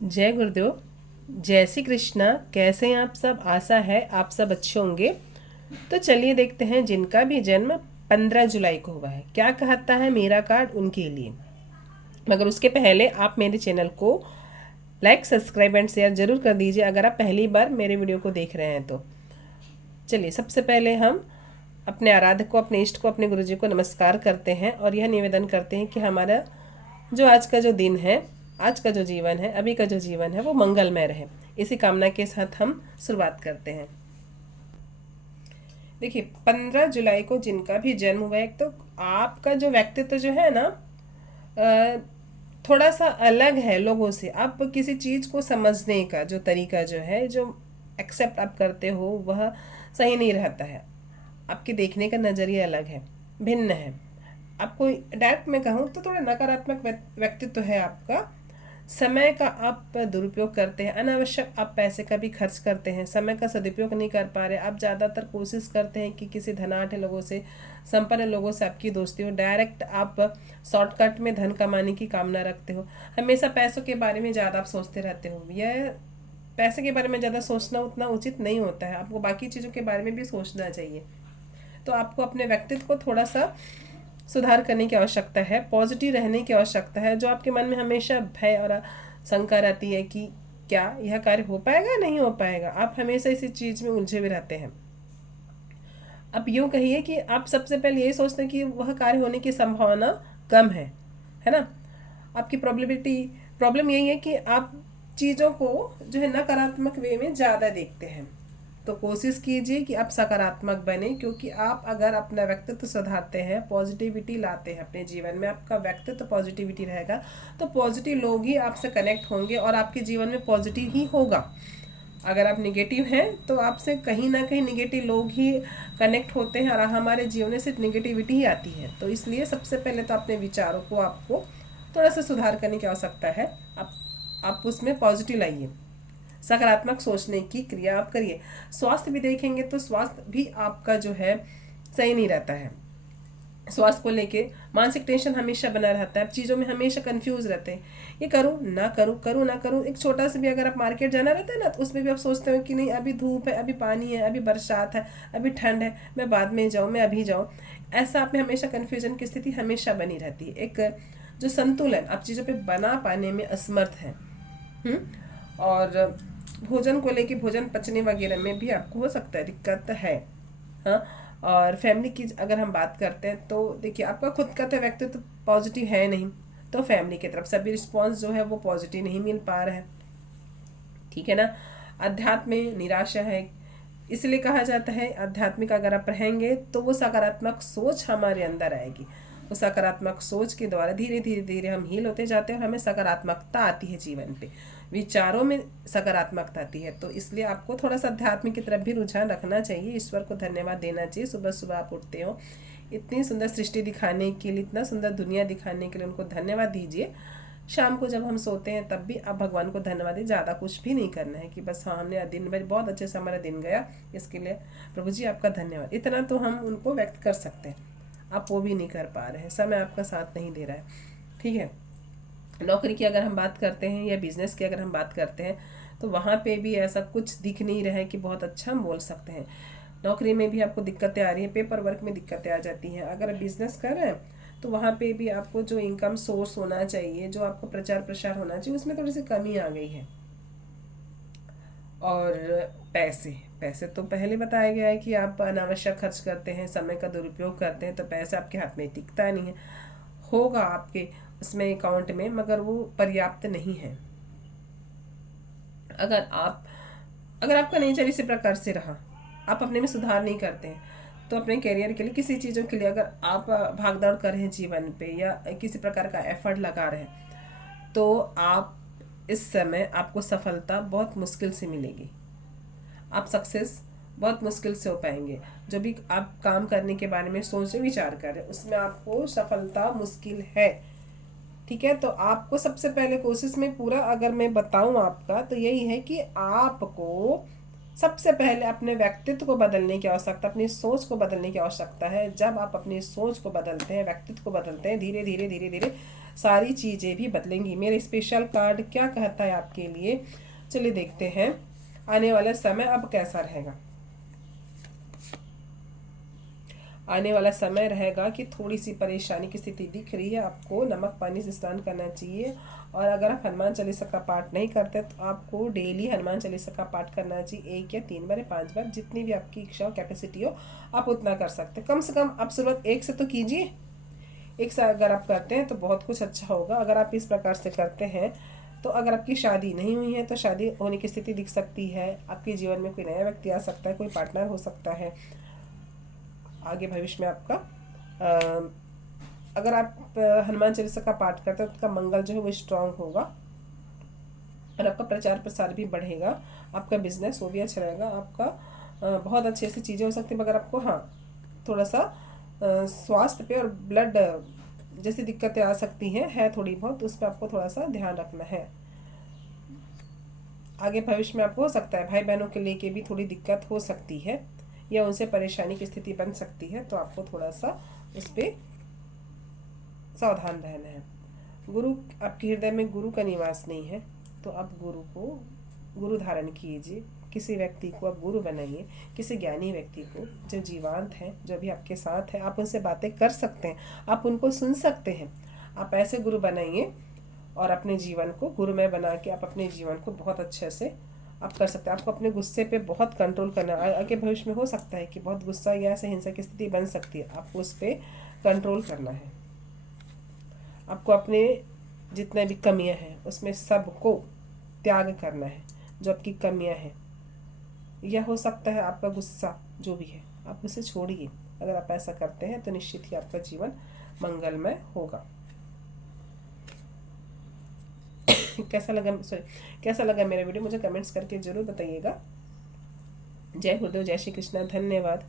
जय गुरुदेव। जय श्री कृष्णा। कैसे हैं आप सब? आशा है आप सब अच्छे होंगे। तो चलिए देखते हैं जिनका भी जन्म 15 जुलाई को हुआ है क्या कहता है मेरा कार्ड उनके लिए। मगर उसके पहले आप मेरे चैनल को लाइक सब्सक्राइब एंड शेयर जरूर कर दीजिए अगर आप पहली बार मेरे वीडियो को देख रहे हैं तो। चलिए सबसे पहले हम अपने आराधक को, अपने इष्ट को, अपने गुरु जी को नमस्कार करते हैं और यह निवेदन करते हैं कि हमारा जो आज का जो दिन है, आज का जो जीवन है, अभी का जो जीवन है वो मंगलमय रहे। इसी कामना के साथ हम शुरुआत करते हैं। देखिए 15 जुलाई को जिनका भी जन्म हुआ है, तो आपका जो व्यक्तित्व जो है ना थोड़ा सा अलग है लोगों से। आप किसी चीज़ को समझने का जो तरीका जो है, जो एक्सेप्ट आप करते हो, वह सही नहीं रहता है। आपके देखने का नज़रिया अलग है, भिन्न है। आपको डायरेक्ट में कहूँ तो थोड़ा नकारात्मक व्यक्तित्व है आपका। समय का आप दुरुपयोग करते हैं, अनावश्यक आप पैसे का भी खर्च करते हैं, समय का सदुपयोग नहीं कर पा रहे। आप ज़्यादातर कोशिश करते हैं कि किसी धनाढ़ लोगों से, संपन्न लोगों से आपकी दोस्ती हो। डायरेक्ट आप शॉर्टकट में धन कमाने की कामना रखते हो। हमेशा पैसों के बारे में ज़्यादा आप सोचते रहते हो। यह पैसे के बारे में ज़्यादा सोचना उतना उचित नहीं होता है। आपको बाकी चीज़ों के बारे में भी सोचना चाहिए। तो आपको अपने व्यक्तित्व को थोड़ा सा सुधार करने की आवश्यकता है, पॉजिटिव रहने की आवश्यकता है। जो आपके मन में हमेशा भय और शंका रहती है कि क्या यह कार्य हो पाएगा, नहीं हो पाएगा, आप हमेशा इसी चीज़ में उलझे हुए रहते हैं। अब यूँ कहिए कि आप सबसे पहले यही सोचते हैं कि वह कार्य होने की संभावना कम है ना। आपकी प्रॉब्लम यही है कि आप चीज़ों को जो है नकारात्मक वे में ज़्यादा देखते हैं। तो कोशिश कीजिए कि आप सकारात्मक बने, क्योंकि आप अगर अपना व्यक्तित्व सुधारते हैं, पॉजिटिविटी लाते हैं अपने जीवन में, आपका व्यक्तित्व पॉजिटिविटी रहेगा तो पॉजिटिव लोग ही आपसे कनेक्ट होंगे और आपके जीवन में पॉजिटिव ही होगा। अगर आप निगेटिव हैं तो आपसे कहीं ना कहीं निगेटिव लोग ही कनेक्ट होते हैं और हमारे जीवन में सिर्फ निगेटिविटी ही आती है। तो इसलिए सबसे पहले तो अपने विचारों को आपको थोड़ा सा सुधार करने की आवश्यकता है। आप उसमें पॉजिटिव लाइए, सकारात्मक सोचने की क्रिया आप करिए। स्वास्थ्य भी देखेंगे तो स्वास्थ्य भी आपका जो है सही नहीं रहता है। स्वास्थ्य को लेके मानसिक टेंशन हमेशा बना रहता है। आप चीज़ों में हमेशा कंफ्यूज रहते हैं, ये करूँ ना करूँ, करूँ ना करूँ। एक छोटा सा भी अगर आप मार्केट जाना रहता है ना, तो उसमें भी आप सोचते हो कि नहीं, अभी धूप है, अभी पानी है, अभी बरसात है, अभी ठंड है, मैं बाद में जाऊँ, मैं अभी जाऊँ। ऐसा आप में हमेशा कन्फ्यूजन की स्थिति हमेशा बनी रहती है। एक जो संतुलन आप चीज़ों पर बना पाने में असमर्थ है। और भोजन को लेके, भोजन पचने वगैरह में भी आपको हो सकता है दिक्कत है। हाँ। और फैमिली की अगर हम बात करते हैं तो देखिए आपका खुद का तो व्यक्तित्व पॉजिटिव है नहीं, तो फैमिली की तरफ से भी रिस्पॉन्स जो है वो पॉजिटिव नहीं मिल पा रहा है। ठीक है ना। अध्यात्म में निराशा है, इसलिए कहा जाता है आध्यात्मिक अगर आप रहेंगे तो वो सकारात्मक सोच हमारे अंदर आएगी। वो सकारात्मक सोच के द्वारा धीरे धीरे धीरे हम हील होते जाते हैं और हमें सकारात्मकता आती है जीवन पे, विचारों में सकारात्मकता आती है। तो इसलिए आपको थोड़ा सा अध्यात्म की तरफ भी रुझान रखना चाहिए। ईश्वर को धन्यवाद देना चाहिए। सुबह सुबह आप उठते हो, इतनी सुंदर सृष्टि दिखाने के लिए, इतना सुंदर दुनिया दिखाने के लिए उनको धन्यवाद दीजिए। शाम को जब हम सोते हैं तब भी आप भगवान को धन्यवाद दें। ज़्यादा कुछ भी नहीं करना है कि बस हाँ हमने दिन भर बहुत अच्छे से हमारा दिन गया, इसके लिए प्रभु जी आपका धन्यवाद, इतना तो हम उनको व्यक्त कर सकते हैं। आप वो भी नहीं कर पा रहे हैं, समय आपका साथ नहीं दे रहा है। ठीक है। नौकरी की अगर हम बात करते हैं या बिजनेस की अगर हम बात करते हैं तो वहाँ पे भी ऐसा कुछ दिख नहीं रहा है कि बहुत अच्छा हम बोल सकते हैं। नौकरी में भी आपको दिक्कतें आ रही हैं, पेपर वर्क में दिक्कतें आ जाती हैं। अगर बिजनेस कर रहे हैं तो वहाँ पे भी आपको जो इनकम सोर्स होना चाहिए, जो आपको प्रचार प्रसार होना चाहिए, उसमें थोड़ी सी कमी आ गई है। और पैसे पैसे तो पहले बताया गया है कि आप अनावश्यक खर्च करते हैं, समय का दुरुपयोग करते हैं, तो पैसा आपके हाथ में टिकता नहीं है। होगा आपके उसमें अकाउंट में, मगर वो पर्याप्त नहीं है। अगर आप अगर आपका नेचर इसी प्रकार से रहा, आप अपने में सुधार नहीं करते हैं, तो अपने करियर के लिए, किसी चीज़ों के लिए अगर आप भागदौड़ कर रहे हैं जीवन पे या किसी प्रकार का एफर्ट लगा रहे हैं, तो आप इस समय आपको सफलता बहुत मुश्किल से मिलेगी। आप सक्सेस बहुत मुश्किल से हो पाएंगे। जो भी आप काम करने के बारे में सोच विचार कर रहे हैं उसमें आपको सफलता मुश्किल है। ठीक है। तो आपको सबसे पहले कोशिश में पूरा अगर मैं बताऊं आपका, तो यही है कि आपको सबसे पहले अपने व्यक्तित्व को बदलने की आवश्यकता, अपनी सोच को बदलने की आवश्यकता है। जब आप अपनी सोच को बदलते हैं, व्यक्तित्व को बदलते हैं, धीरे धीरे धीरे धीरे सारी चीज़ें भी बदलेंगी। मेरे स्पेशल कार्ड क्या कहता है आपके लिए, चलिए देखते हैं आने वाला समय अब कैसा रहेगा। आने वाला समय रहेगा कि थोड़ी सी परेशानी की स्थिति दिख रही है, आपको नमक पानी से स्नान करना चाहिए। और अगर आप हनुमान चालीसा का पाठ नहीं करते तो आपको डेली हनुमान चालीसा का पाठ करना चाहिए, 1 या 3 बार या 5 बार, जितनी भी आपकी इच्छा हो, कैपेसिटी हो, आप उतना कर सकते हैं। कम से कम आप शुरुआत 1 से तो कीजिए। 1 से अगर आप करते हैं तो बहुत कुछ अच्छा होगा। अगर आप इस प्रकार से करते हैं तो अगर आपकी शादी नहीं हुई है तो शादी होने की स्थिति दिख सकती है, आपके जीवन में कोई नया व्यक्ति आ सकता है, कोई पार्टनर हो सकता है आगे भविष्य में आपका। अगर आप हनुमान चालीसा का पाठ करते हैं तो आपका मंगल जो है वो स्ट्रांग होगा और आपका प्रचार प्रसार भी बढ़ेगा, आपका बिजनेस वो भी अच्छा रहेगा, आपका बहुत अच्छी ऐसी चीज़ें हो सकती है। मगर आपको हाँ थोड़ा सा स्वास्थ्य पे और ब्लड जैसी दिक्कतें आ सकती हैं, है थोड़ी बहुत, उस पर आपको थोड़ा सा ध्यान रखना है। आगे भविष्य में आपको हो सकता है भाई बहनों के लेके भी थोड़ी दिक्कत हो सकती है या उनसे परेशानी की स्थिति बन सकती है, तो आपको थोड़ा सा उस पर सावधान रहना है। गुरु आपके हृदय में गुरु का निवास नहीं है तो आप गुरु को गुरु धारण कीजिए, किसी व्यक्ति को आप गुरु बनाइए, किसी ज्ञानी व्यक्ति को जो जीवांत है, जो अभी आपके साथ है, आप उनसे बातें कर सकते हैं, आप उनको सुन सकते हैं। आप ऐसे गुरु बनाइए और अपने जीवन को गुरुमय बना के आप अपने जीवन को बहुत अच्छे से आप कर सकते हैं। आपको अपने गुस्से पे बहुत कंट्रोल करना है। आगे भविष्य में हो सकता है कि बहुत गुस्सा या ऐसे हिंसा की स्थिति बन सकती है, आपको उस पर कंट्रोल करना है। आपको अपने जितने भी कमियां हैं उसमें सबको त्याग करना है। जो आपकी कमियां हैं, यह हो सकता है आपका गुस्सा जो भी है, आप उसे छोड़िए। अगर आप ऐसा करते हैं तो निश्चित ही आपका जीवन मंगलमय होगा। कैसा लगा मेरा वीडियो, मुझे कमेंट्स करके ज़रूर बताइएगा। जय गुरुदेव, जय श्री कृष्णा, धन्यवाद।